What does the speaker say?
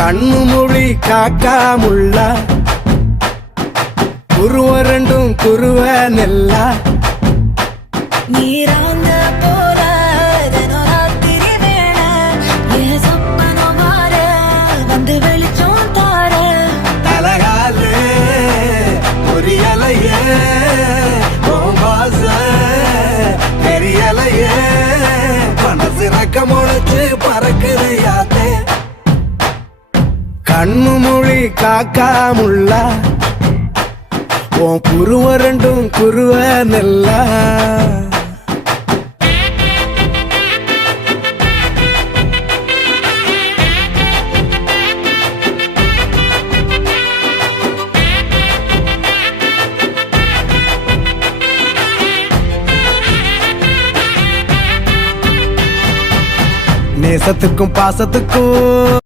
கண்ணு மொழி காக்காமுள்ள குருவ ரெண்டும் குருவ நெல்லா நீராங்க போல தினராத்திரி வேண என் சொப்பனம் மாற வந்து வெளிச்சம் தார தலகாலே பொரியலையே ஓம்பாச பெரியலையே மனசு ரக்க முளைச்சு பறக்குது யாத்தே கண்ணு மொழி காக்காமுள்ள உன் குருவ ரெண்டும் குருவ நெல்லா நேசத்துக்கும் பாசத்துக்கும்